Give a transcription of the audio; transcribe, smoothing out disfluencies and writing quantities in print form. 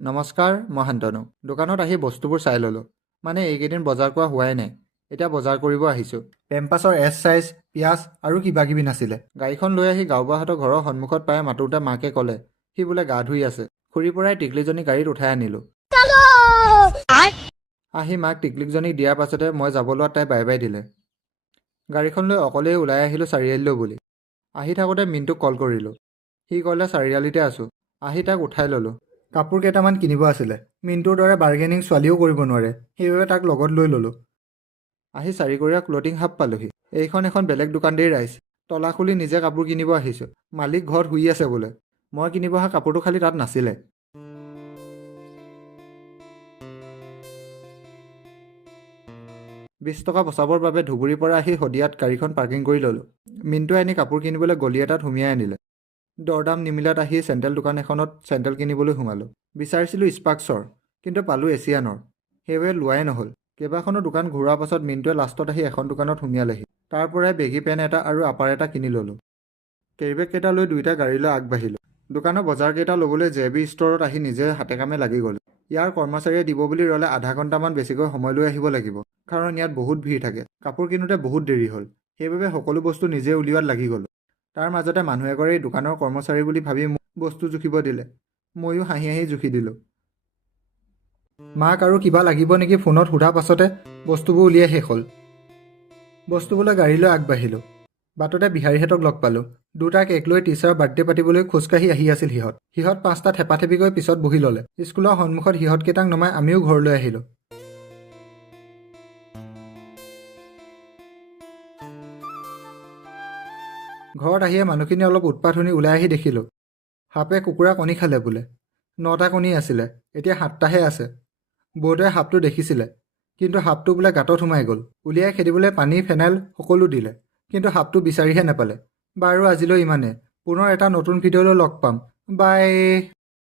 নমস্কাৰ, মই শান্তনু। দোকানত আহি বস্তুবোৰ চাই ল'লোঁ। মানে এইকেইদিন বজাৰ কৰা হোৱাই নাই। এতিয়া বজাৰ কৰিব আহিছোঁ। পেম্পাছৰ এছ চাইজ, পিঁয়াজ আৰু কিবা কিবি নাছিলে। গাড়ীখন লৈ আহি গাঁওবুঢ়াহঁতৰ ঘৰৰ সন্মুখত পাই মাতোতে মাকে ক'লে, সি বোলে গা ধুই আছে। খুৰীৰ পৰাই টিকলিজনী গাড়ীত উঠাই আনিলোঁ। আহি মাক টিকলিজনীক দিয়াৰ পাছতে মই যাব লোৱাত তাই বাই বাই দিলে। গাড়ীখন লৈ অকলেই ওলাই আহিলোঁ চাৰিআলিলৈ বুলি। আহি থাকোঁতে মিণ্টুক কল কৰিলোঁ। সি ক'লে চাৰিআলিতে আছোঁ। আহি তাক উঠাই ল'লোঁ। কাপোৰ কেইটামান কিনিব আছিলে। মিণ্টুৰ দৰে বাৰ্গেনিং ছোৱালীও কৰিব নোৱাৰে, সেইবাবে তাক লগত লৈ ল'লোঁ। আহি চাৰিকৰীয়া ক্লথিং হাব পালোহি। এইখন এখন বেলেগ দোকানতেই ৰাইজ। তলা খুলি নিজে কাপোৰ কিনিব আহিছোঁ। মালিক ঘৰত শুই আছে বোলে। মই কিনিব অহা কাপোৰটো খালি তাত নাছিলে। 20 টকা বচাবৰ বাবে ধুবুৰীৰ পৰা আহি শদিয়াত গাড়ীখন পাৰ্কিং কৰি ল'লোঁ। মিণ্টুৱে আনি কাপোৰ কিনিবলৈ গলি এটাত সুমিয়াই আনিলে। দৰদাম নিমিলাত আহি চেণ্ডেল দোকান এখনত চেণ্ডেল কিনিবলৈ সোমালোঁ। বিচাৰিছিলোঁ স্পাৰ্কছৰ, কিন্তু পালোঁ এছিয়ানৰ। সেইবাবে লোৱাই নহ'ল। কেইবাখনো দোকান ঘূৰোৱাৰ পাছত মিণ্টুৱে লাষ্টত আহি এখন দোকানত সুমিয়ালেহি। তাৰ পৰাই বেগী পেণ্ট এটা আৰু আপাৰ এটা কিনি ল'লোঁ। কেৰিবেগ কেইটা লৈ দুয়োটা গাড়ীলৈ আগবাঢ়িলোঁ। দোকানৰ বজাৰকেইটা ল'বলৈ জে.বি. ষ্ট'ৰত আহি নিজে হাতে কামে লাগি গ'লোঁ। ইয়াৰ কৰ্মচাৰীয়ে দিব বুলি ৰ'লে আধা ঘণ্টামান বেছিকৈ সময় লৈ আহিব লাগিব, কাৰণ ইয়াত বহুত ভিৰ থাকে। কাপোৰ কিনোতে বহুত দেৰি হ'ল। সেইবাবে সকলো বস্তু নিজে উলিওৱাত লাগি গ'লোঁ। তাৰ মাজতে মানুহ এগৰাকী দোকানৰ কৰ্মচাৰী বুলি ভাবি মোক বস্তু জুখিব দিলে। ময়ো হাঁহি হাঁহি জুখি দিলোঁ। মাক আৰু কিবা লাগিব নেকি ফোনত সোধা পাছতে বস্তুবোৰ উলিয়াই শেষ হ'ল। বস্তুবলৈ গাড়ীলৈ আগবাঢ়িলোঁ। বাটতে বিহাৰীহঁতক লগ পালোঁ। দুটা কেক লৈ টিচাৰৰ বাৰ্থডে পাতিবলৈ খোজকাঢ়ি আহি আছিল সিহঁত। সিহঁত পাঁচটা থেপাথেপিকৈ পিছত বহি ল'লে। স্কুলৰ সন্মুখত সিহঁতকেইটাক নমাই আমিও ঘৰলৈ আহিলোঁ। ঘৰত আহিয়ে মানুহখিনি অলপ উৎপাত শুনি ওলাই আহি দেখিলোঁ। সাপে কুকুৰা কণী খালে বোলে। 9টা কণী আছিলে, এতিয়া 7টাহে আছে। বৌদৱে সাপটো দেখিছিলে, কিন্তু সাপটো বোলে গাঁতত সোমাই গ'ল। উলিয়াই খেদিবলৈ পানী, ফেনাইল সকলো দিলে, কিন্তু সাপটো বিচাৰিহে নাপালে। বাৰু আজিলৈ ইমানে। পুনৰ এটা নতুন ভিডিঅ'লৈ লগ পাম। বাই।